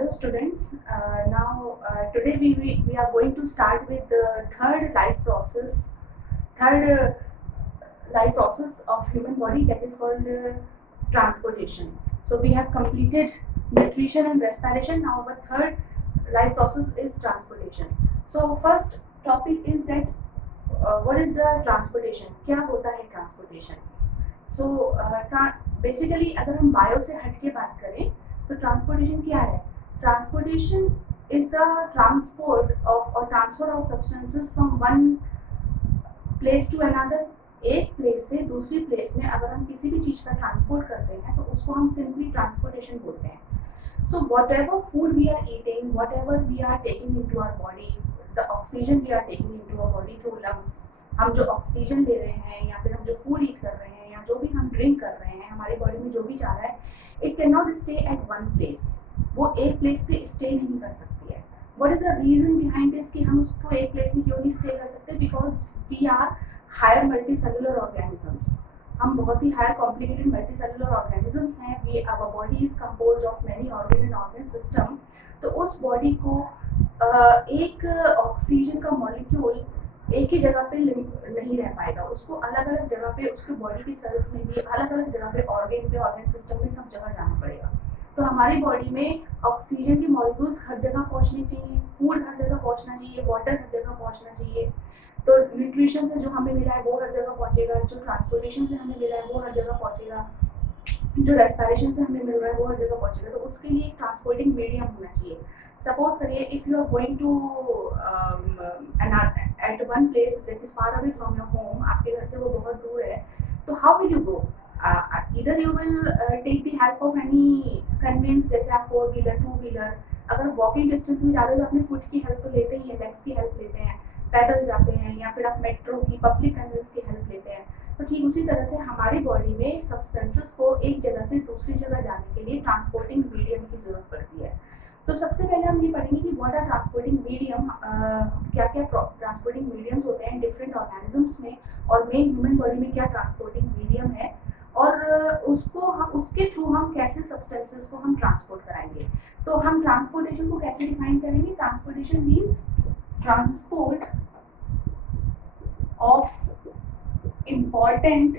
Hello students. Today we are going to start with the third life process of human body, that is called transportation. So we have completed nutrition and respiration. Now our third life process is transportation. So first topic is that what is the transportation? क्या होता है transportation? So basically अगर हम bio से हट के बात करें तो ट्रांसपोर्टेशन क्या है? Transportation is the transport of और transfer of substances from one place to another. एक प्लेस से दूसरी प्लेस में अगर हम किसी भी चीज़ का ट्रांसपोर्ट करते हैं तो उसको हम सिंपली ट्रांसपोर्टेशन बोलते हैं. So whatever food we are eating, whatever we are taking into our body, the oxygen we are taking into our body through lungs, हम जो ऑक्सीजन ले रहे हैं या फिर हम जो फूड ईट कर रहे हैं या जो भी हम ड्रिंक कर रहे हैं, हमारे बॉडी में जो भी जा रहा है, it can not stay at one place. वो एक प्लेस पे स्टे नहीं कर सकती है. What is the reason behind this कि हम उसको एक प्लेस में क्यों नहीं स्टे कर सकते? Because we are higher multicellular organisms. हम बहुत ही higher complicated multicellular organisms हैं. We our body is compose of many organ and organ system. तो उस बॉडी को एक ऑक्सीजन का मॉलिक्यूल एक ही जगह पे नहीं रह पाएगा. उसको अलग अलग जगह पे, उसके बॉडी की सेल्स में भी अलग अलग जगह पे, ऑर्गन सिस्टम में सब जगह जाना पड़ेगा. तो हमारी बॉडी में ऑक्सीजन के मॉलिक्यूल्स हर जगह पहुंचने चाहिए, फूड हर जगह पहुंचना चाहिए, वाटर हर जगह पहुंचना चाहिए. तो न्यूट्रिशन से जो हमें मिला है वो हर जगह पहुंचेगा, जो ट्रांसपोर्टेशन से हमें मिला है वो हर जगह पहुंचेगा, जो रेस्पिरेशन से हमें मिल रहा है वो हर जगह पहुंचेगा. तो उसके लिए ट्रांसपोर्टिंग मीडियम होना चाहिए. सपोज करिए if you are going to at one place that is far away from your home, आपके घर से वो बहुत दूर है, तो हाउ विल यू गो? इधर you will take the help of any conveyance, जैसे आप 4 व्हीलर 2 व्हीलर. अगर वॉकिंग डिस्टेंस में जा रहे हो तो अपने फुट की हेल्प तो लेते ही हैं, लेग्स की हेल्प लेते हैं, पैदल जाते हैं, या फिर आप मेट्रो की, पब्लिक कन्वेंस की हेल्प लेते हैं. तो ठीक उसी तरह से हमारी बॉडी में सब्सटेंसेस को एक जगह से दूसरी जगह जाने के लिए ट्रांसपोर्टिंग मीडियम की जरूरत पड़ती है. तो सबसे पहले हम ये पढ़ेंगे कि व्हाट आर ट्रांसपोर्टिंग मीडियम, क्या क्या ट्रांसपोर्टिंग मीडियम्स होते हैं डिफरेंट ऑर्गेनिजम्स में, और मेन ह्यूमन बॉडी में क्या ट्रांसपोर्टिंग मीडियम है, और उसके थ्रू हम कैसे सब्सटेंसेस को हम ट्रांसपोर्ट कराएंगे. तो हम ट्रांसपोर्टेशन को कैसे डिफाइन करेंगे? Transportation means transport of important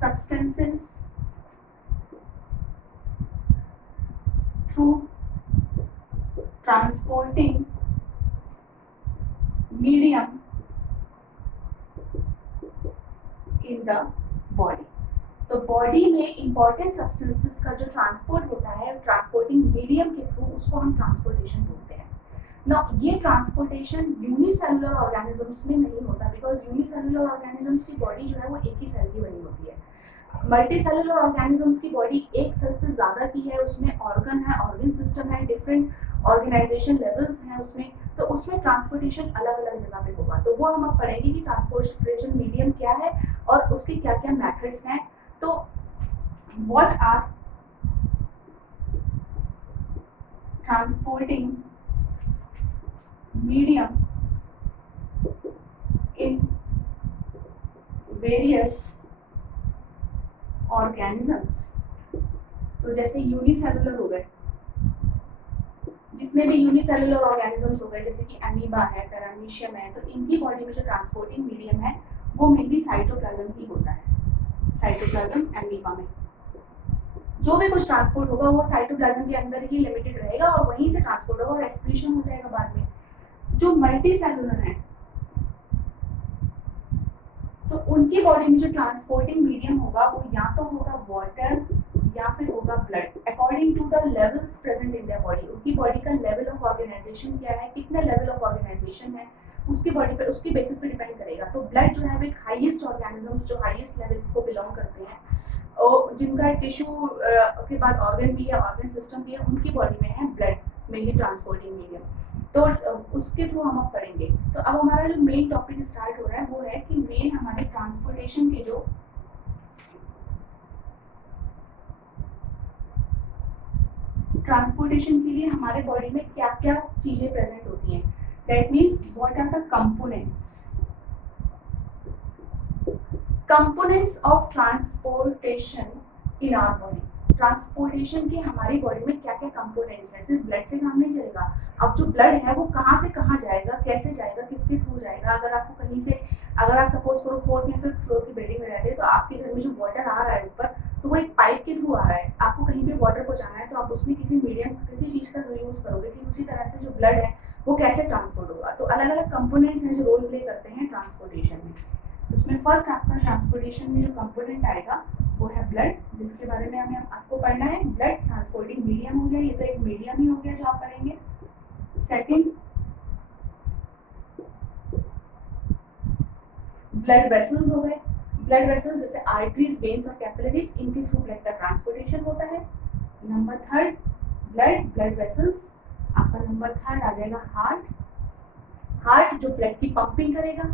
substances through transporting medium in the body. तो बॉडी में इंपॉर्टेंट सब्सटेंसेस का जो ट्रांसपोर्ट होता है ट्रांसपोर्टिंग मीडियम के थ्रू, उसको हम ट्रांसपोर्टेशन बोलते हैं. ना ये ट्रांसपोर्टेशन यूनिसेलुलर ऑर्गेनिजम्स में नहीं होता, बिकॉज यूनिसेलुलर ऑर्गेनिजम्स की बॉडी जो है वो एक ही सेल की बनी होती है. मल्टी सेलुलर ऑर्गेनिजम्स की बॉडी एक सेल से ज़्यादा की है, उसमें ऑर्गन है, ऑर्गन सिस्टम है, डिफरेंट ऑर्गेनाइजेशन लेवल्स हैं उसमें. तो उसमें ट्रांसपोर्टेशन अलग अलग जगह पे होगा. तो वो हम अब पढ़ेंगे कि ट्रांसपोर्टेशन मीडियम क्या है और उसके क्या क्या मैथड्स हैं. तो what are transporting medium in various organisms. तो जैसे यूनिसेलुलर हो गए, जितने भी यूनिसेलुलर ऑर्गेनिजम्स हो गए, जैसे कि अमीबा है, पैरामीशियम है, तो इनकी बॉडी में जो ट्रांसपोर्टिंग मीडियम है वो मेनली साइटोप्लाज्म ही होता है. साइटोप्लाज्म अमीबा में जो भी कुछ ट्रांसपोर्ट होगा वो साइटोप्लाज्म के अंदर ही लिमिटेड रहेगा और वहीं से ट्रांसपोर्ट होगा और एक्सक्रीशन हो जाएगा बाद में. जो मल्टी सेलुलर है तो उनकी बॉडी में जो ट्रांसपोर्टिंग मीडियम होगा वो या तो होगा वाटर या फिर होगा blood, according to the levels present in their body. उनकी बॉडी का लेवल ऑफ ऑर्गेनाइजेशन क्या है, कितने लेवल ऑफ ऑर्गेनाइजेशन है, उसकी बॉडी पे, उसकी बेसिस पे डिपेंड करेगा. तो ब्लड जो है वो एक हाईएस्ट ऑर्गेनिजम्स जो हाईएस्ट लेवल को बिलोंग करते हैं और जिनका टिश्यू के बाद ऑर्गन भी है, ऑर्गन सिस्टम भी है, उनकी बॉडी में है ब्लड मेनली ट्रांसपोर्टिंग मीडियम. तो उसके थ्रू हम अब पढ़ेंगे. तो अब हमारा जो मेन टॉपिक स्टार्ट हो रहा है वो है कि मेन हमारे ट्रांसपोर्टेशन के जो ट्रांसपोर्टेशन के लिए हमारे बॉडी में क्या क्या चीजें प्रेजेंट होती हैं. That means what are the components of transportation in our body. Transportation के हमारी बॉडी में क्या क्या कंपोनेंट्स हैं, सिर्फ ब्लड से काम नहीं चलेगा। अब जो ब्लड है वो कहाँ से कहाँ जाएगा, कैसे जाएगा, किसके थ्रू जाएगा। अगर आपको कहीं से, अगर आप सपोज करो 4th या 5th फ्लोर की बिल्डिंग में रहते हैं, तो आपके घर में जो वाटर आ रहा है ऊपर, तो वो एक पाइप के थ्रू आ रहा है। आपको कहीं पे वाटर पहुँचाना है तो आप उसमें किसी मीडियम, किसी चीज़ का यूज़ करोगे। ठीक उसी तरह से जो ब्लड है वो कैसे ट्रांसपोर्ट होगा। तो अलग अलग कंपोनेंट्स हैं जो रोल प्ले करते हैं ट्रांसपोर्टेशन में। उसमें फर्स्ट आपका ट्रांसपोर्टेशन में जो कंपोनेंट आएगा वो है ब्लड, जिसके बारे में हमें आपको पढ़ना है। ब्लड ट्रांसपोर्टिंग मीडियम हो गया, ये तो एक मीडियम ही हो गया जो आप पढ़ेंगे। सेकंड, ब्लड वेसल्स हो गए। ब्लड वेसल्स जैसे आर्टरीज, वेन्स और कैपिलरीज, इनके थ्रू ब्लड का ट्रांसपोर्टेशन होता है। Number third, blood vessels. आपका नंबर थर्ड आ जाएगा हार्ट। हार्ट जो ब्लड की पंपिंग करेगा,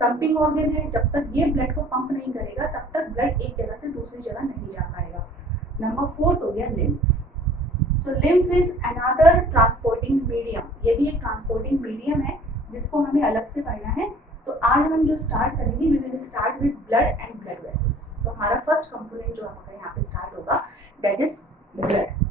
पंपिंग ऑर्गन है। जब तक ये ब्लड को पंप नहीं करेगा तब तक ब्लड एक जगह से दूसरी जगह नहीं जा पाएगा। नंबर फोर्थ हो गया lymph. So lymph is another transporting medium, ये भी एक ट्रांसपोर्टिंग मीडियम है जिसको हमें अलग से पढ़ना है। तो आज हम जो स्टार्ट करेंगे, we will start with blood and blood vessels. तो हमारा फर्स्ट कंपोनेंट जो हमारे यहाँ पे स्टार्ट होगा that is blood.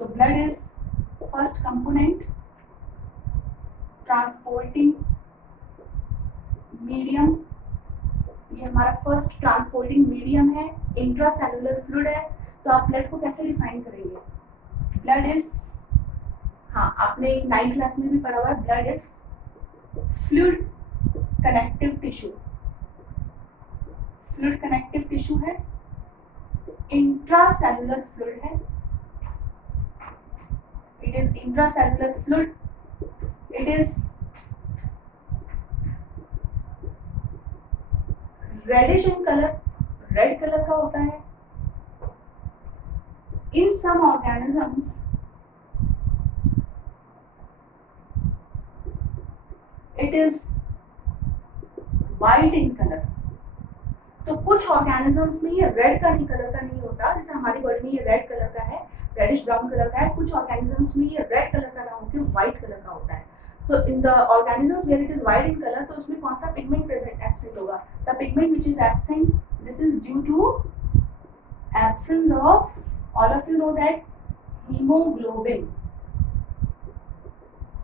So blood is first component, transporting medium। ये हमारा फर्स्ट ट्रांसपोर्टिंग मीडियम है। इंट्रासेलुलर फ्लूइड है। तो आप ब्लड को कैसे डिफाइन करेंगे? ब्लड इज, हाँ आपने 9th क्लास में भी पढ़ा हुआ है, blood is fluid connective tissue. Fluid connective tissue है, इंट्रासेलुलर फ्लूइड है। It is intracellular fluid. It is reddish in color, red color का होता है। In some organisms it is white in color। तो कुछ ऑर्गेनिजम्स में ये रेड का ही कलर का नहीं होता, जैसे हमारी बॉडी में ये रेड कलर का है, रेडिश ब्राउन कलर का है। कुछ ऑर्गेनिजम्स में ये रेड कलर का ना होकर व्हाइट कलर का होता है। So in the organisms where it is white in colour, तो उसमें कौन सा पिगमेंट प्रेजेंट एब्सेंट होगा? The pigment which is absent, this is due to absence of, all of you know that, haemoglobin.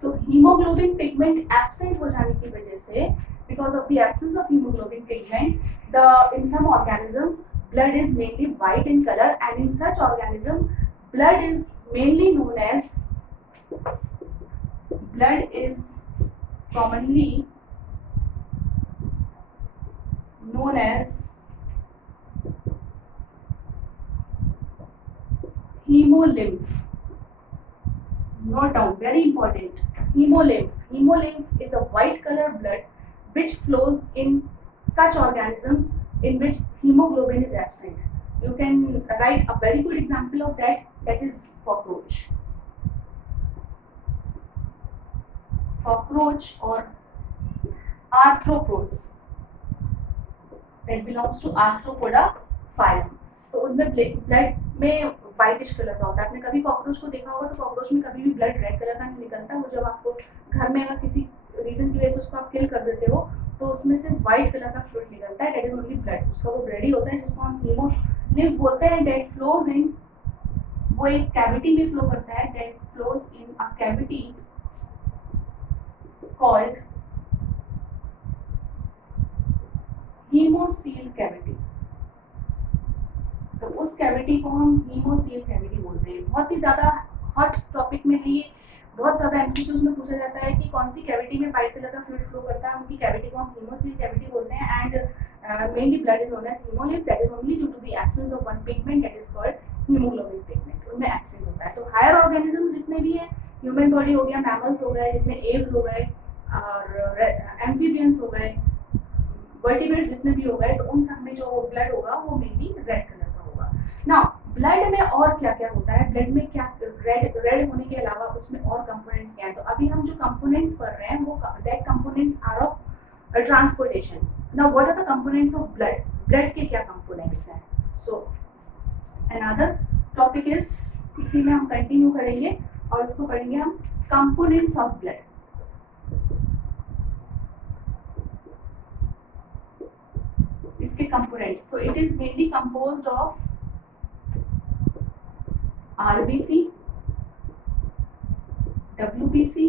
तो haemoglobin pigment absent हो जाने की वजह से, because of the absence of hemoglobin pigment, in some organisms blood is mainly white in color, and in such organism blood is mainly known as, blood is commonly known as hemolymph। Note down, very important, hemolymph। Hemolymph is a white color blood which flows in such organisms in which hemoglobin is absent. You can write a very good example of that, that is cockroach। Cockroach or arthropods, that belongs to arthropoda phylum। तो उनमें blood में whitish colour का होता है। आपने कभी cockroach को देखा होगा तो कॉकरोच में कभी भी ब्लड रेड कलर का नहीं निकलता। वो जब आपको घर में अगर किसी रीजन की वजह से उसको आप किल कर देते हो तो उसमें से व्हाइट कलर का फ्लूइड निकलता है, दैट इज ओनली ब्लड। उसका वो ब्लड ही होता है जिसको हम हीमोलिम्फ बोलते हैं। दैट फ्लोज इन, वो एक कैविटी में फ्लो करता है, that flows in a cavity called haemocoel cavity. तो उस कैविटी को हम हीमोसील कैविटी बोलते हैं। बहुत ही ज्यादा हॉट टॉपिक में है ये, बहुत ज्यादा एमसीक्यूज में पूछा जाता है कि कौन सी कैविटी में व्हाइट कलर का फ्लूइड फ्लो करता है, उनकी कैविटी को हम हीमोसील कैविटी बोलते हैं। And mainly blood is known as haemolymph, that is only due to the absence of one pigment that is called haemoglobin pigment, उनमें एब्सेंट होता है। तो हायर ऑर्गेनिजम्स जितने भी हैं, ह्यूमन बॉडी हो गया, मैमल्स हो गए, जितने एव्स हो गए और एम्फीबियंस हो गए, वर्टिब्रेट्स जितने भी हो गए, तो उन सब में जो ब्लड होगा वो मेनली रेड कलर का होगा। नाउ ब्लड में और क्या क्या होता है, ब्लड में क्या रेड होने के अलावा उसमें और कंपोनेंट्स क्या है? तो अभी हम जो कंपोनेंट्स पढ़ रहे हैं वो that components are of transportation. Now what are the components of blood? Blood के क्या कंपोनेंट्स हैं? सो अनदर टॉपिक इज, इसी में हम कंटिन्यू करेंगे और इसको पढ़ेंगे हम कंपोनेंट्स ऑफ ब्लड। इसके components, so it is mainly composed of RBC, WBC,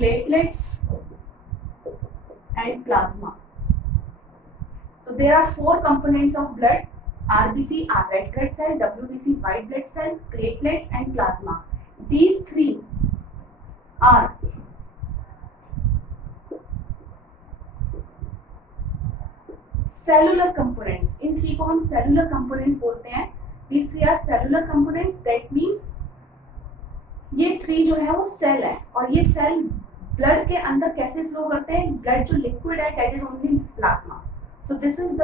platelets and plasma. So there are 4 components of blood: RBC are red blood cell, WBC white blood cell, platelets and plasma. These 3 are cellular components. इन 3 को हम cellular components बोलते हैं. These 3 are cellular components. That means ये 3 जो है वो cell है, और ये सेल ब्लड के अंदर कैसे फ्लो करते हैं? ब्लड जो लिक्विड है that is only plasma. So this is the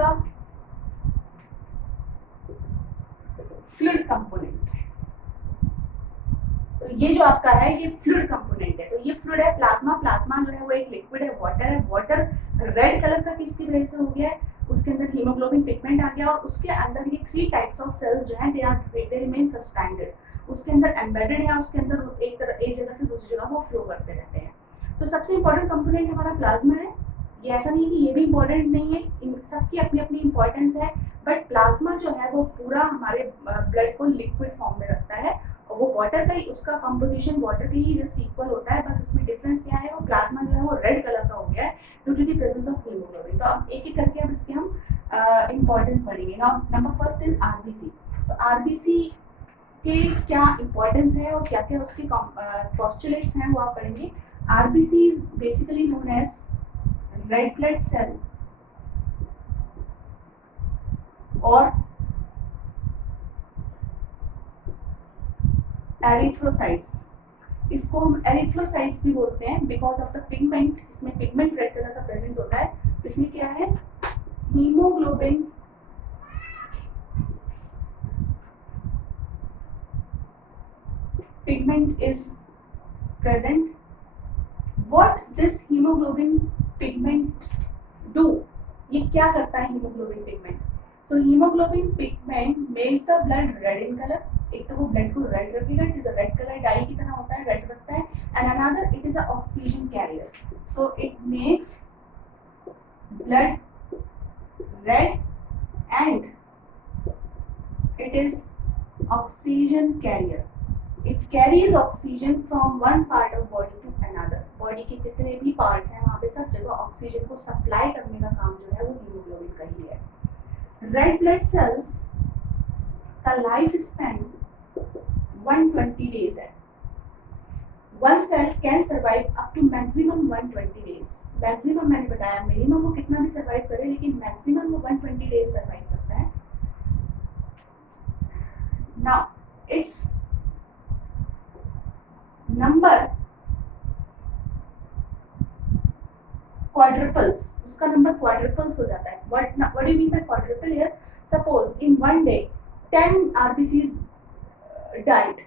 fluid component. तो ये जो आपका है ये फ्लूइड कंपोनेंट है. तो ये फ्लूइड है. प्लाज्मा, प्लाज्मा जो है वो एक लिक्विड है, वाटर है. वाटर रेड कलर का किसकी वजह से हो गया है? उसके अंदर हीमोग्लोबिन पिगमेंट आ गया, और उसके अंदर ये 3 टाइप्स ऑफ सेल्स जो हैं दे रिमेन सस्पेंडेड. उसके अंदर एम्बेडेड है, उसके अंदर एक जगह से दूसरी जगह वो फ्लो करते रहते हैं. तो सबसे इंपॉर्टेंट कंपोनेंट हमारा प्लाज्मा है. ये ऐसा नहीं है कि ये भी इंपॉर्टेंट नहीं है, इन सबकी अपनी अपनी इंपॉर्टेंस है, बट प्लाज्मा जो है वो पूरा हमारे ब्लड को लिक्विड फॉर्म में रखता है, और वो वाटर का ही, उसका कंपोजिशन वाटर के ही जस्ट इक्वल होता है. बस इसमें डिफरेंस क्या है? वो प्लाज्मा जो है वो रेड कलर का हो गया है due to the presence of haemoglobin. तो अब एक एक करके अब इसके हम इंपॉर्टेंस पढ़ेंगे. Now number first is RBC. तो आरबीसी के क्या इंपॉर्टेंस है और क्या क्या उसके पोस्टुलेट्स हैं वो आप पढ़ेंगे. RBC is basically known as red blood cell और एरिथ्रोसाइट्स. इसको हम एरिथ्रोसाइट्स भी बोलते हैं बिकॉज ऑफ द पिगमेंट. इसमें पिगमेंट रेड कलर का प्रेजेंट होता है. इसमें क्या है? Haemoglobin pigment is present. What this hemoglobin pigment do? ये क्या करता है hemoglobin pigment? So hemoglobin pigment makes the blood red in color. एक तो वो blood को red रखेगा, it is a red color dye की तरह होता है, red रखता है. And another, it is a oxygen carrier. So it makes blood red and it is oxygen carrier. It carries oxygen from one part of body to another. Body के जितने भी parts हैं वहाँ पे सब जगह ऑक्सीजन को सप्लाई करने का काम जो है वो हीमोग्लोबिन का ही है. रेड ब्लड सेल्स का लाइफ स्पैन 120 डेज है. One cell can survive up to maximum 120 days. Maximum मैंने बताया, मिनिमम वो कितना भी सर्वाइव करे, लेकिन मैक्सिमम वो 120 डेज सर्वाइव करता है. Now it's number quadruples. उसका नंबर quadruples हो जाता है. What do you mean by quadruple here? Suppose in one day 10 RBCs died.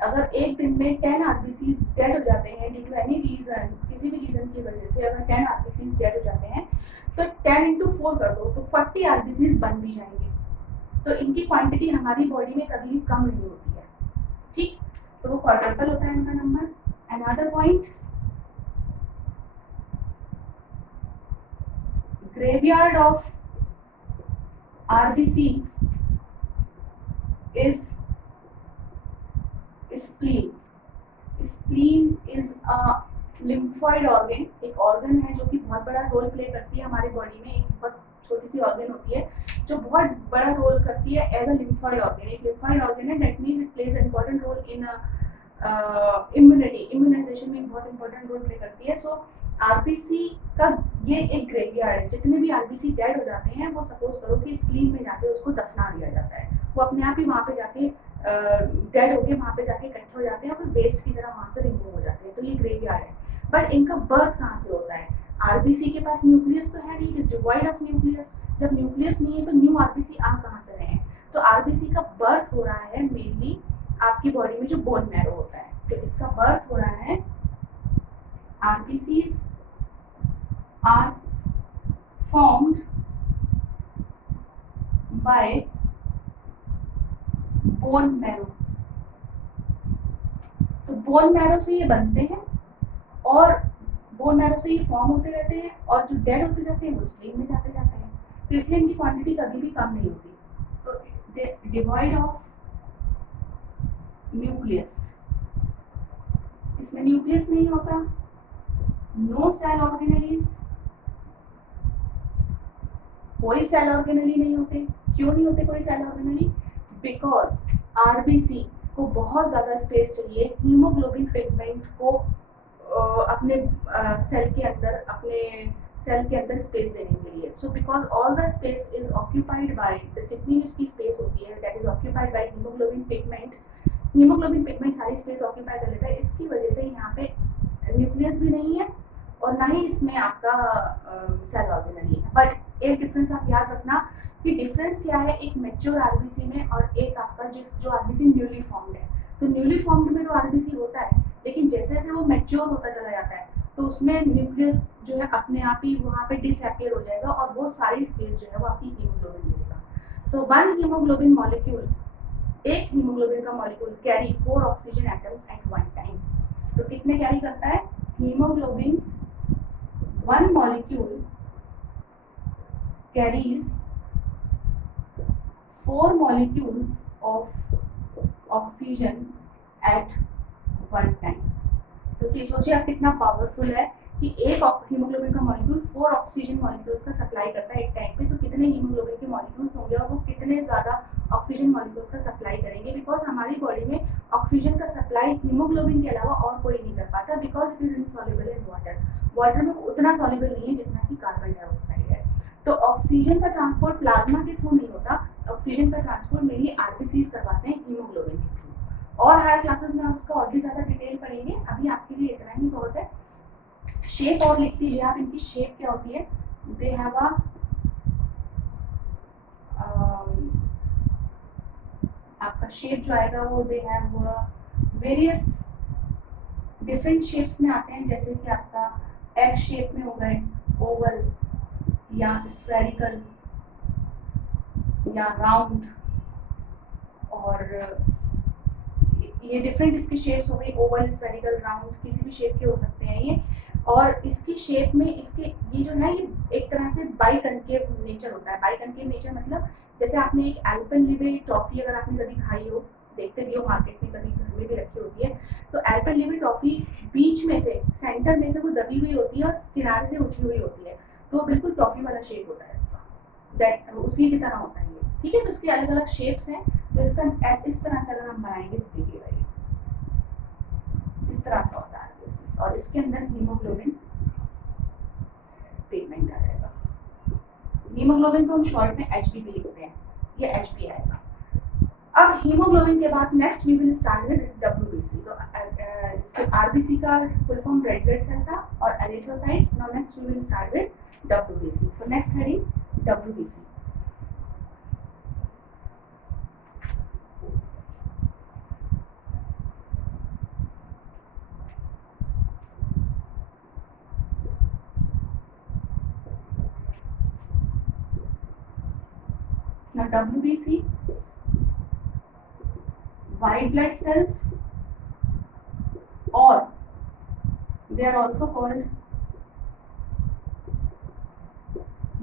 अगर एक दिन में 10 RBCs डेड हो जाते हैं ड्यू टू एनी रीजन, किसी भी रीजन की वजह से अगर 10 RBCs डेड हो जाते हैं, तो 10 into 4 कर दो तो 40 RBCs बन भी जाएंगे. तो इनकी क्वांटिटी हमारी बॉडी में कभी भी कम नहीं होती है. ठीक, तो वो क्वाड्रपल होता है इनका number. Another point, graveyard of RBC is spleen. Spleen is a lymphoid organ. एक organ है जो कि बहुत बड़ा रोल प्ले करती है हमारी बॉडी में. एक बहुत छोटी सी organ होती है जो बहुत बड़ा रोल करती है एज अ lymphoid organ. एक lymphoid organ है, that means it plays an important role in immunisation में बहुत इंपॉर्टेंट रोल प्ले करती है. सो आरबीसी का ये एक ग्रेवयार्ड है. जितने भी आरबीसी डेड हो जाते हैं वो सपोज करो कि स्प्लीन में जाके उसको दफना दिया जाता है. वो अपने आप ही वहाँ पे जाके डेड होके वहाँ पे जाके इकट्ठे हो जाते हैं और फिर वेस्ट की तरह वहाँ से रिमूव हो जाते हैं. तो ये ग्रेवयार्ड है. बट इनका बर्थ कहाँ से होता है? आरबीसी के पास न्यूक्लियस तो है नहीं, it is divide of nucleus. जब न्यूक्लियस नहीं है तो न्यू आरबीसी आ कहाँ से रहे हैं? तो आरबीसी का बर्थ हो रहा है मेनली आपकी बॉडी में जो बोन मैरो होता है. तो इसका बर्थ हो रहा है, RBCs are formed by bone marrow. तो बोन मैरो से ये बनते हैं और बोन मैरो से ये फॉर्म होते रहते हैं, और जो डेड होते जाते हैं वो स्प्लीन में जाते जाते हैं। तो इसलिए इनकी क्वांटिटी कभी भी कम नहीं होती। तो दे डिवाइड ऑफ न्यूक्लियस, इसमें न्यूक्लियस नहीं होता, नो सेल ऑर्गेनेलीज, कोई सेल ऑर्गेनेली नहीं होते। क्यों नहीं होते कोई सेल ऑर्गेनेली? बिकॉज आरबीसी को बहुत ज्यादा स्पेस चाहिए हीमोग्लोबिन पिगमेंट को अपने सेल के अंदर स्पेस देने के लिए। So because all the space is occupied by, जितनी भी उसकी स्पेस होती है that is occupied by haemoglobin pigment. Haemoglobin pigment सारी स्पेस ऑक्यूपाई कर लेता है, इसकी वजह से यहाँ पे न्यूक्लियस भी नहीं है और ना ही इसमें आपका सेल ऑर्गेनेली है। बट एक डिफरेंस आप याद रखना कि डिफरेंस क्या है एक मैच्योर आरबीसी में और एक आपका जो आरबीसी न्यूली फॉर्म्ड है। तो न्यूली फॉर्म्ड में तो आरबीसी होता है, लेकिन जैसे जैसे वो मैच्योर होता चला जाता है तो उसमें न्यूक्लियस जो है अपने आप ही वहाँ पे डिसअपियर हो जाएगा और वो सारी स्पेस जो है वो आपकी हीमोग्लोबिन देगा। सो वन हीमोग्लोबिन मॉलिक्यूल, एक हीमोग्लोबिन का molecule carry 4 oxygen atoms at one time. तो कितने कैरी करता है? Haemoglobin one molecule carries 4 molecules of oxygen at one time। तो सोचिए आप कितना पावरफुल है कि एक हीमोग्लोबिन का मॉलिक्यूल 4 ऑक्सीजन मॉलिक्यूल्स का सप्लाई करता है एक टाइम पे। तो कितने हीमोग्लोबिन के मॉलिक्यूल्स होंगे और वो कितने ज़्यादा ऑक्सीजन मॉलिक्यूल्स का सप्लाई करेंगे? बिकॉज हमारी बॉडी में ऑक्सीजन का सप्लाई हीमोग्लोबिन के अलावा और कोई नहीं कर पाता, because it is insoluble in water. Water में उतना सॉल्युबल नहीं है जितना कि कार्बन डाइऑक्साइड है। तो ऑक्सीजन का ट्रांसपोर्ट प्लाज्मा के थ्रू नहीं होता, ऑक्सीजन का ट्रांसपोर्ट मेनली आरबीसीज करवाते हैं हीमोग्लोबिन के थ्रू। और हायर क्लासेस में आप उसका और भी ज़्यादा डिटेल पढ़ेंगे, अभी आपके लिए इतना ही बहुत है। शेप और लिख लीजिए आप, इनकी शेप क्या होती है? दे हैव अ आपका शेप जो आएगा वो they have various different shapes में आते हैं, जैसे कि आपका एग शेप में हो गए, ओवल या स्फेरिकल या राउंड, और ये डिफरेंट इसकी शेप्स हो गई, ओवल, स्फेरिकल, राउंड, किसी भी शेप के हो सकते हैं ये। और इसकी शेप में इसके ये जो है ये एक तरह से बाई कनकेव नेचर होता है। बाई कनकेव नेचर मतलब जैसे आपने एक एल्पेनलीबे टॉफी अगर आपने कभी खाई हो, देखते भी हो मार्केट में, कभी घर में भी रखी होती है, तो एल्पेनलीबे टॉफी बीच में से सेंटर में से वो दबी हुई होती है और किनारे से उठी हुई होती है, तो बिल्कुल टॉफी वाला शेप होता है इसका, दैट उसी की तरह होता है ये। ठीक है, तो इसके अलग अलग शेप्स हैं। तो इसका इस तरह से अगर हम बनाएंगे तो देखिएगा ये इस तरह से होता है, और इसके अंदर हीमोग्लोबिन पिगमेंट आ जाएगा। हीमोग्लोबिन को हम शॉर्ट में एचबी लिखते हैं, ये एचबी आएगा। अब हीमोग्लोबिन के बाद next we will start with WBC. तो इसके आरबीसी का full form red blood cell था और erythrocytes. Now next we will start with WBC. So next heading WBC. Now WBC, white blood cells, or they are also called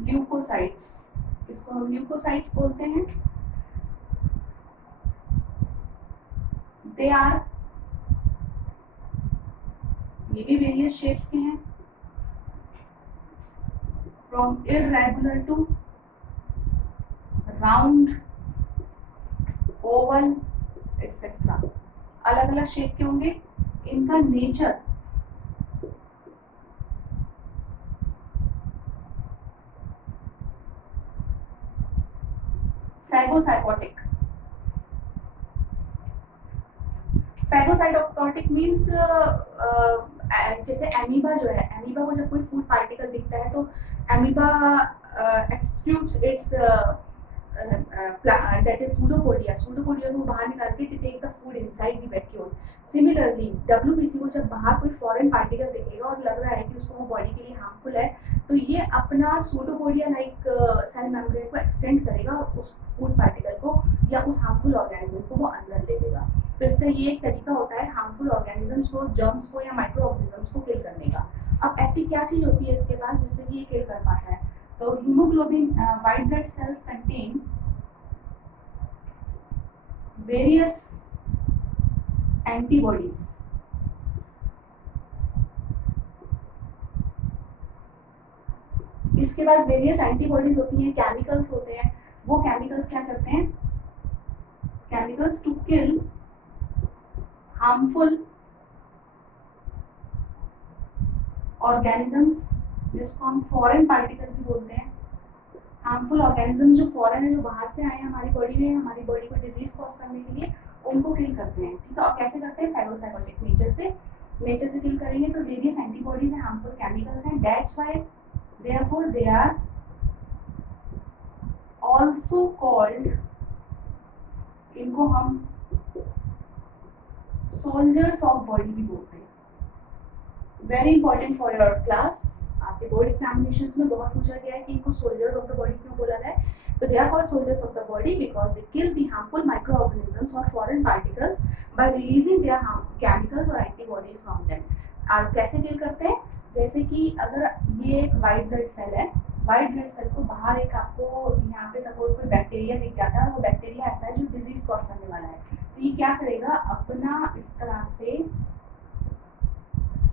leukocytes। इसको हम leukocytes बोलते हैं। They are, ये भी various shapes के हैं, from irregular to round, Oval etcetera, अलग अलग शेप के होंगे। इनका नेचर फैगोसाइकोटिक। फैगोसाइकोटिक मीन्स जैसे एमीबा जो है, एमीबा को जब कोई फूड पार्टिकल दिखता है तो amoeba executes its that is pseudopodia. Pseudopodia को बाहर निकाल के to take the food inside the vacuole. Similarly, WBC को जब बाहर कोई फॉरेन पार्टिकल दिखेगा और लग रहा है कि उसको वो बॉडी के लिए हार्मफुल है, तो ये अपना pseudopodia लाइक सेल मेम्ब्रेन को एक्सटेंड करेगा और उस फूड पार्टिकल को या उस हार्मफुल ऑर्गेनिज्म को वो अंदर ले लेगा. तो इसका ये एक तरीका होता है हार्मफुल ऑर्गेनिजम्स को, जर्म्स को या माइक्रो ऑर्गेनिजम्स को किल करने का. अब ऐसी क्या चीज़ होती है इसके पास जिससे ये किल कर पाता है? तो haemoglobin, white blood cells contain various antibodies. इसके पास वेरियस एंटीबॉडीज होती हैं, केमिकल्स होते हैं. वो केमिकल्स क्या करते हैं? Chemicals to kill harmful organisms, जिसको हम फॉरेन पार्टिकल भी बोलते हैं. हार्मफुल ऑर्गेनिजम्स जो फॉरेन है, जो बाहर से आए हैं हमारी बॉडी में, हमारी बॉडी को डिजीज कॉज करने के लिए, उनको किल करते हैं. ठीक है, और कैसे करते हैं? फैगोसाइटोटिक नेचर से किल करेंगे. तो वेरियस एंटीबॉडीज हैं, हार्मफुल केमिकल्स हैं. That's why therefore they are also called, इनको हम सोल्जर्स ऑफ बॉडी भी बोलते हैं. Very important for your class. आपके बोर्ड एग्जामिनेशन में बहुत पूछा गया है कि इनको सोल्जर्स ऑफ द बॉडी क्यों बोला जाए. तो they are called soldiers of the body because they kill the harmful microorganisms और foreign particles by releasing their chemicals और एंटीबॉडीज फ्रॉम देम. और कैसे किल करते हैं? जैसे कि अगर ये एक वाइट ब्लड सेल है, वाइट ब्लड सेल को बाहर एक आपको यहाँ पे सपोज कोई बैक्टीरिया दिख जाता है, वो बैक्टीरिया ऐसा है जो डिजीज कॉज करने वाला है. तो ये क्या करेगा? अपना इस तरह से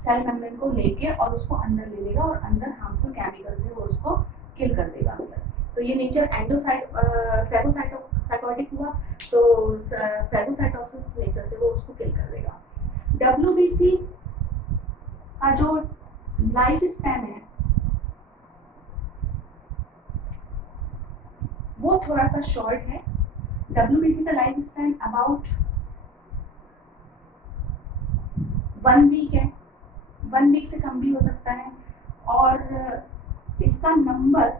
सेल मेम्ब्रेन को लेके और उसको अंदर ले लेगा और अंदर हार्मफुल केमिकल से वो उसको किल कर देगा अंदर. तो ये नेचर फैगोसाइटोटिक हुआ, तो फैगोसाइटोसिस नेचर से वो उसको किल कर देगा. WBC का जो लाइफ स्पैन है वो थोड़ा सा शॉर्ट है. WBC का लाइफ स्पैन अबाउट 1 वीक है. 1 वीक से कम भी हो सकता है. और इसका नंबर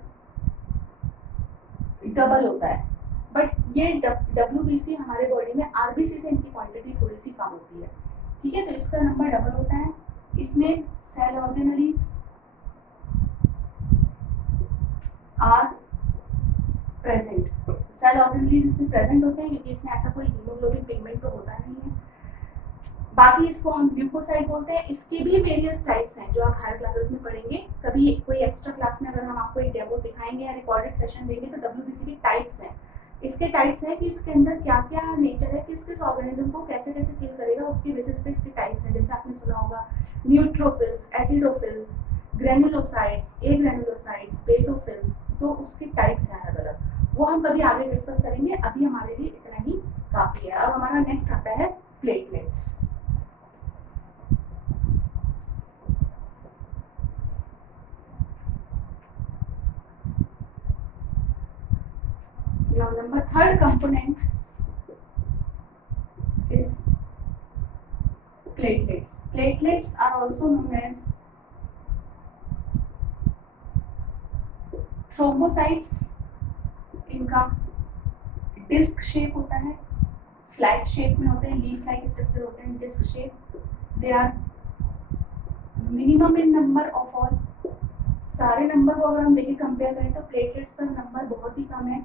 डबल होता है. बट ये WBC हमारे बॉडी में RBC से इनकी क्वांटिटी थोड़ी सी कम होती है. ठीक है, तो इसका नंबर डबल होता है. इसमें cell organelles are present. Cell organelles इसमें प्रेजेंट होते हैं क्योंकि इसमें ऐसा कोई हीमोग्लोबिन पिगमेंट तो होता नहीं है. बाकी इसको हम ल्यूकोसाइट बोलते हैं. इसके भी वेरियस टाइप्स हैं जो आप हायर क्लासेस में पढ़ेंगे. कभी कोई एक्स्ट्रा क्लास में अगर हम आपको एक डेमो दिखाएंगे या रिकॉर्डेड सेशन देंगे तो WBC के टाइप्स हैं. इसके टाइप्स हैं कि इसके अंदर क्या क्या नेचर है, किस किस ऑर्गेनिज्म को कैसे कैसे किल करेगा, उसके बेसिस पे इसके टाइप्स हैं. जैसे आपने सुना होगा न्यूट्रोफिल्स, एसिडोफिल्स, ग्रेनुलोसाइट्स, एग्रेनुलोसाइट्स, बेसोफिल्स. तो उसके टाइप्स हैं अलग अलग. वो हम कभी आगे डिस्कस करेंगे. अभी हमारे लिए इतना ही काफ़ी है. अब हमारा नेक्स्ट आता है platelets. Now number third component is platelets. Platelets are also known as thrombocytes. इनका डिस्क शेप होता है, फ्लैट शेप में होते हैं, लीफ लाइक स्ट्रक्चर होते हैं, disc shape. They are minimum in number of all. सारे नंबर को अगर हम देखें कंपेयर करें तो प्लेटलेट्स का नंबर बहुत ही कम है.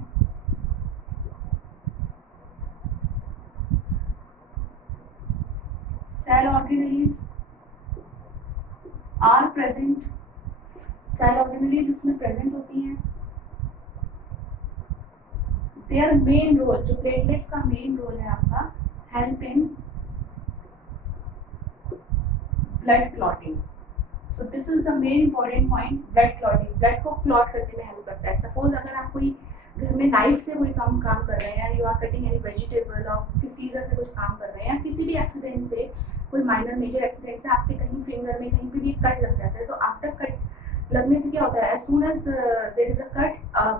Cell organelles are present. Cell organelles इसमें प्रेजेंट होती हैं. देयर मेन रोल, जो प्लेटलेट्स का मेन रोल है आपका, help in blood clotting. So this is the main important point, blood clotting. Blood को क्लॉट करने में हेल्प करता है. सपोज अगर आप कोई घर में नाइफ से कोई काम कर रहे हैं, you are cutting any vegetable और किसी सीजर से कुछ काम कर रहे हैं, या किसी भी एक्सीडेंट से, कोई माइनर मेजर एक्सीडेंट से आपके कहीं फिंगर में कहीं पे भी कट लग जाता है, तो आफ्टर कट लगने से क्या होता है, as soon as there is a cut,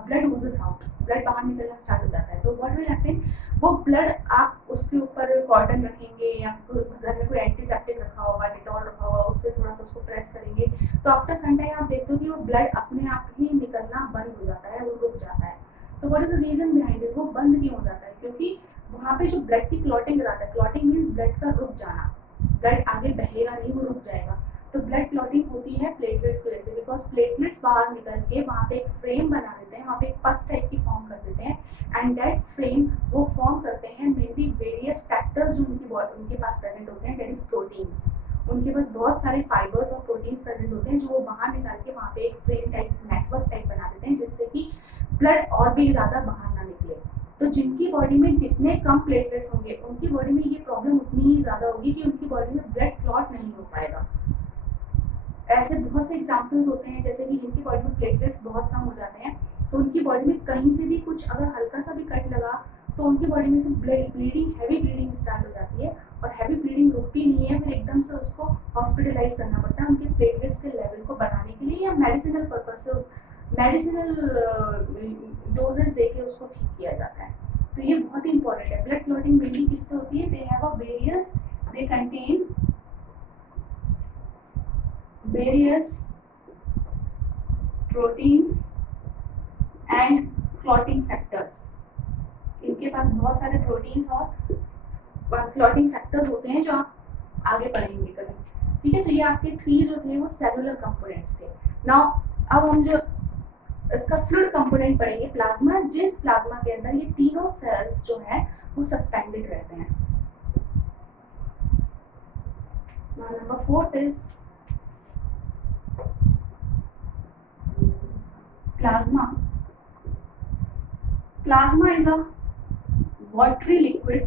blood oozes out, blood बाहर निकलना स्टार्ट हो जाता है. तो व्हाट विल हैपन, वो ब्लड आप उसके ऊपर कॉटन रखेंगे या घर में कोई एंटीसेप्टिक रखा होगा, डिटॉल रखा होगा, उससे थोड़ा सा उसको प्रेस करेंगे, तो आफ्टर सम टाइम आप देखते हो कि वो ब्लड अपने आप ही निकलना बंद हो जाता है, वो रुक जाता है. तो what is the reason behind it, वो बंद क्यों हो जाता है? क्योंकि वहाँ पे जो ब्लड की क्लॉटिंग कराता है, क्लॉटिंग मीन्स ब्लड का रुक जाना, ब्लड आगे बहेगा नहीं, वो रुक जाएगा। तो ब्लड क्लॉटिंग होती है प्लेटलेट्स की वजह से, बिकॉज प्लेटलेट्स बाहर निकल के वहाँ पे एक फ्रेम बना देते हैं, वहाँ पे एक पस टाइप की फॉर्म कर देते हैं, एंड दैट फ्रेम वो फॉर्म करते हैं मेनली वेरियस फैक्टर्स जो उनके पास प्रेजेंट होते हैं, दैट इज प्रोटीन्स। उनके पास बहुत सारे फाइबर्स और प्रोटीन्स प्रेजेंट होते हैं जो वो बाहर निकाल के वहाँ पे एक फ्रेम टाइप, नेटवर्क टाइप बना देते हैं, जिससे कि ब्लड और भी ज़्यादा बाहर ना निकले। तो जिनकी बॉडी में जितने कम प्लेटलेट्स होंगे, उनकी बॉडी में ये प्रॉब्लम उतनी ही ज़्यादा होगी कि उनकी बॉडी में ब्लड क्लॉट नहीं हो पाएगा। ऐसे बहुत से एग्जाम्पल्स होते हैं, जैसे कि जिनकी बॉडी में प्लेटलेट्स बहुत कम हो जाते हैं, तो उनकी बॉडी में कहीं से भी कुछ अगर हल्का सा भी कट लगा तो उनकी बॉडी में से ब्लीडिंग, हैवी ब्लीडिंग स्टार्ट हो जाती है, और हैवी ब्लीडिंग रुकती नहीं है, फिर एकदम से उसको हॉस्पिटलाइज करना पड़ता है उनके प्लेटलेट्स के लेवल को बढ़ाने के लिए, या मेडिसिनल पर्पज से मेडिसिनल डोजेस देके उसको ठीक किया जाता है। तो ये बहुत ही इंपॉर्टेंट है। ब्लड क्लॉटिंग मेनली किससे होती है? They have a various, they contain various proteins and clotting factors। इनके पास बहुत सारे प्रोटीन्स और क्लॉटिंग फैक्टर्स होते हैं जो आप आगे पढ़ेंगे कभी, ठीक है। तो ये आपके 3 जो थे वो सेलुलर कंपोनेंट्स थे। नाउ अब हम जो इसका फ्लूइड कंपोनेंट पढ़ेंगे, प्लाज्मा, जिस प्लाज्मा के अंदर ये तीनों सेल्स जो है वो सस्पेंडेड रहते हैं। Number 4 is plasma. Plasma is a watery liquid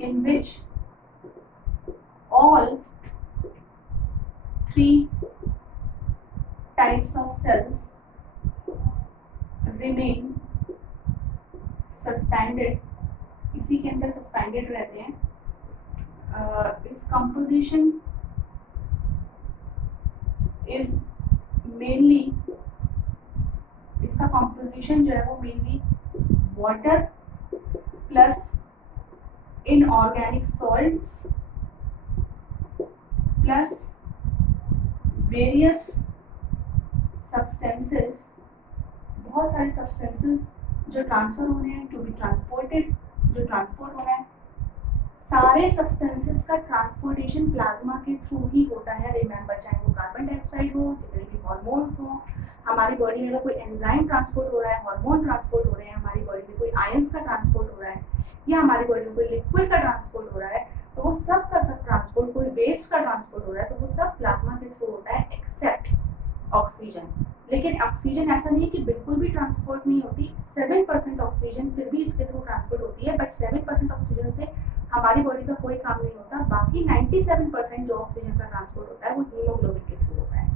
in which all 3 types of cells remain suspended, इसी के अंदर सस्पेंडेड रहते हैं। its composition is मेनली, इसका कॉम्पोजिशन जो है वो mainly water plus inorganic salts plus various substances, बहुत सारे सब्सटेंसेस जो ट्रांसफर होने हैं, टू बी ट्रांसपोर्टेड, जो ट्रांसपोर्ट होना है। सारे सब्सटेंसेस का ट्रांसपोर्टेशन प्लाज्मा के थ्रू ही होता है। रिमेंबर, चाहे वो कार्बन डाइऑक्साइड हो, जितने भी हार्मोन्स हो, हमारी बॉडी में अगर कोई एंजाइम ट्रांसपोर्ट हो रहा है, हार्मोन ट्रांसपोर्ट हो रहे हैं, हमारी बॉडी में कोई आयंस का ट्रांसपोर्ट हो रहा है, या हमारी बॉडी में कोई लिक्विड का ट्रांसपोर्ट हो रहा है, तो वो सब का सब ट्रांसपोर्ट, कोई वेस्ट का ट्रांसपोर्ट हो रहा है, तो वो सब प्लाज्मा के थ्रू होता है एक्सेप्ट ऑक्सीजन। लेकिन ऑक्सीजन ऐसा नहीं है कि बिल्कुल भी ट्रांसपोर्ट नहीं होती, 7% ऑक्सीजन फिर भी इसके थ्रू ट्रांसपोर्ट होती है, बट 7% ऑक्सीजन से हमारी बॉडी का कोई काम नहीं होता। बाकी 97% जो ऑक्सीजन का ट्रांसपोर्ट होता है वो हीमोग्लोबिन के थ्रू होता है।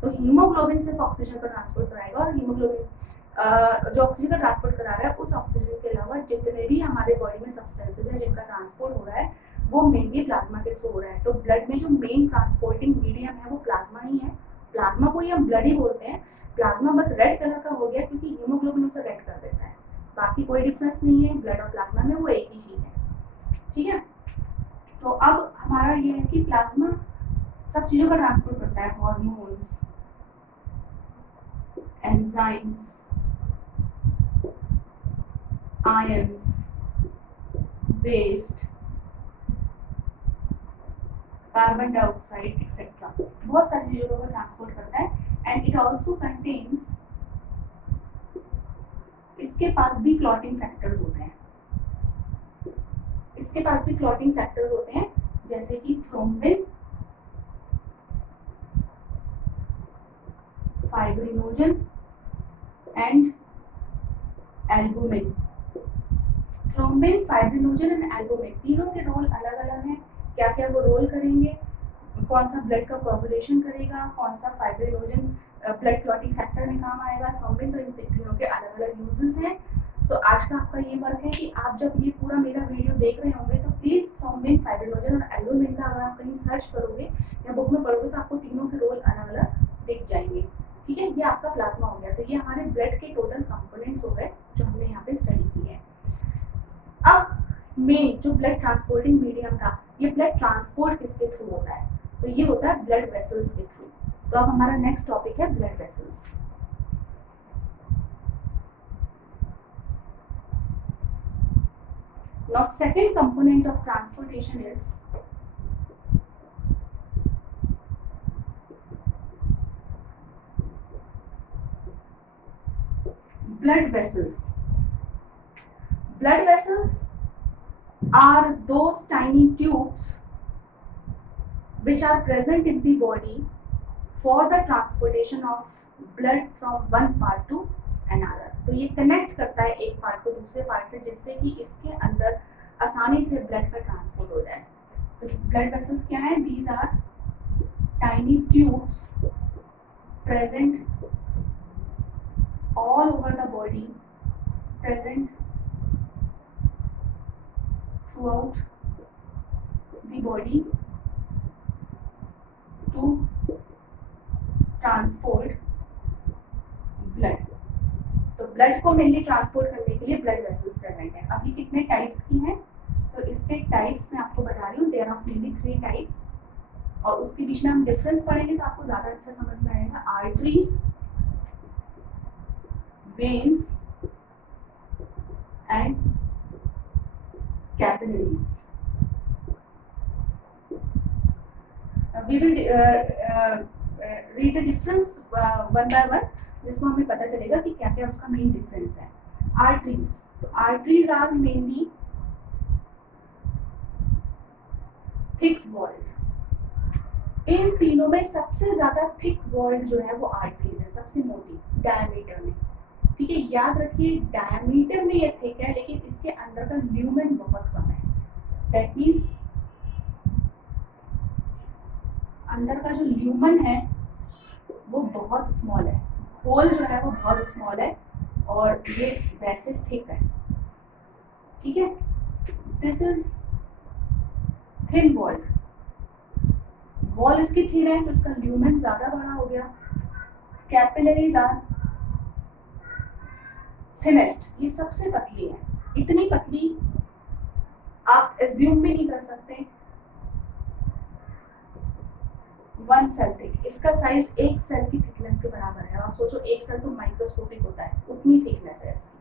तो हीमोग्लोबिन सिर्फ ऑक्सीजन का ट्रांसपोर्ट कराएगा, और हीमोग्लोबिन जो ऑक्सीजन का ट्रांसपोर्ट करा रहा है, उस ऑक्सीजन के अलावा जितने भी हमारे बॉडी में सब्सटेंसेज है जिनका ट्रांसपोर्ट हो रहा है, वो मेनली प्लाज्मा के थ्रू हो रहा है। तो ब्लड में जो मेन ट्रांसपोर्टिंग मीडियम है वो प्लाज्मा ही है। प्लाज्मा को ही हम ब्लड ही बोलते हैं। प्लाज्मा बस रेड कलर का हो गया क्योंकि हीमोग्लोबिन उसे रेड कर देता है, बाकी कोई डिफरेंस नहीं है ब्लड और प्लाज्मा में, वो एक ही चीज़ है, ठीक है। तो अब हमारा ये है कि प्लाज्मा सब चीज़ों का ट्रांसपोर्ट करता है, hormones, enzymes, ions, waste, carbon dioxide etcetera, बहुत सारी चीज़ों को ट्रांसपोर्ट करता है। एंड इट ऑल्सो कंटेन्स, इसके पास भी क्लॉटिंग फैक्टर्स होते हैं, इसके पास भी क्लॉटिंग फैक्टर्स होते हैं, जैसे कि thrombin, fibrinogen and albumin. Thrombin, fibrinogen and albumin तीनों के रोल अलग अलग हैं। क्या क्या वो रोल करेंगे, कौन सा ब्लड का कोगुलेशन करेगा, कौन सा फाइब्रिनोजन ब्लड क्लॉटिंग फैक्टर में काम आएगा, थ्रोम्बिन, तो इन तीनों के अलग अलग यूजेस हैं। तो आज का आपका ये वर्क है कि आप जब ये पूरा मेरा वीडियो देख रहे होंगे तो प्लीज़ थ्रोम्बिन, फाइब्रिनोजन और एल्बुमिन का अगर आप कहीं सर्च करोगे या बुक में पढ़ोगे तो आपको तीनों के रोल अलग अलग दिख जाएंगे, ठीक है। ये आपका प्लाज्मा हो गया। तो ये हमारे ब्लड के टोटल कंपोनेंट्स हो गए जो हमने यहाँ पे स्टडी किए हैं। अब मेन जो ब्लड ट्रांसपोर्टिंग मीडियम था, ये ब्लड ट्रांसपोर्ट किसके थ्रू होता है, तो ये होता है ब्लड वेसल्स के थ्रू। तो अब हमारा नेक्स्ट टॉपिक है blood vessels. Now second component of transportation is blood vessels. Blood vessels are those tiny tubes which are present in the body for the transportation of blood from one part to another. तो ये connect करता है एक part को दूसरे part से, जिससे कि इसके अंदर आसानी से ब्लड का ट्रांसपोर्ट हो जाए. तो ब्लड वेसल्स क्या है? These are tiny tubes present all over the body, present throughout the body to transport blood. तो ब्लड को मेनली ट्रांसपोर्ट करने के लिए ब्लड वेसल्स प्रेजेंट है. अब ये कितने टाइप्स की हैं? तो इसके टाइप्स मैं आपको बता रही हूँ. देयर आर मेनली 3 टाइप्स, और उसके बीच में हम डिफरेंस पढ़ेंगे तो आपको ज़्यादा अच्छा समझ में आएगा. Arteries, veins and capillaries. We will read the difference one by one, जिसको हमें पता चलेगा कि क्या क्या उसका मेन डिफरेंस है. आर्टरीज, तो arteries are mainly thick walled. इन तीनों में सबसे ज्यादा थिक वॉल्ड जो है वो आर्टरीज है, सबसे मोटी डायमीटर में. ठीक है, याद रखिए डायमीटर में ये थिक है, लेकिन इसके अंदर का ल्यूमेन बहुत कम है. दैट मीन्स अंदर का जो ल्यूमेन है वो बहुत स्मॉल है. होल जो है वो बहुत स्मॉल है और ये वैसे थिक है. ठीक है, this is thin walled. Wall इसकी थिन है तो इसका ल्यूमेन ज्यादा बड़ा हो गया. कैपिलरीज आर थिनेस्ट, ये सबसे पतली है. इतनी पतली आप एज्यूम भी नहीं कर सकते. 1 सेल थिक, इसका साइज एक सेल की थिकनेस के बराबर है. आप सोचो एक सेल तो माइक्रोस्कोपिक होता है, उतनी थिकनेस है इसकी.